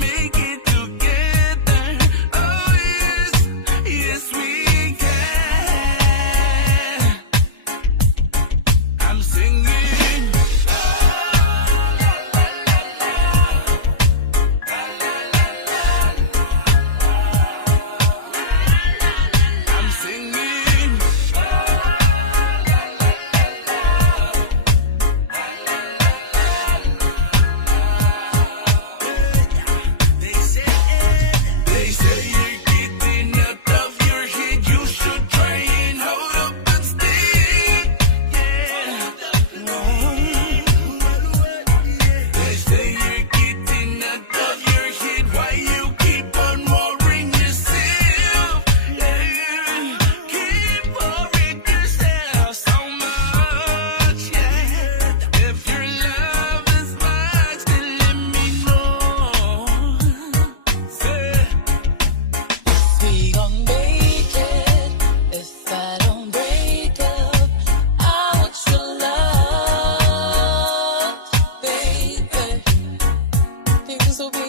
make it together. Oh yes, yes we can. I'm singing. I'm singing. They say you're getting out of your head. You should try and hold up and stay. Yeah. They say you're getting out of your head. Why you keep on worrying yourself? Yeah. Keep worrying yourself so much. Yeah. If your love is much, then let me know. Say. We gon' make it if I don't break up. I want your love, baby. Things will be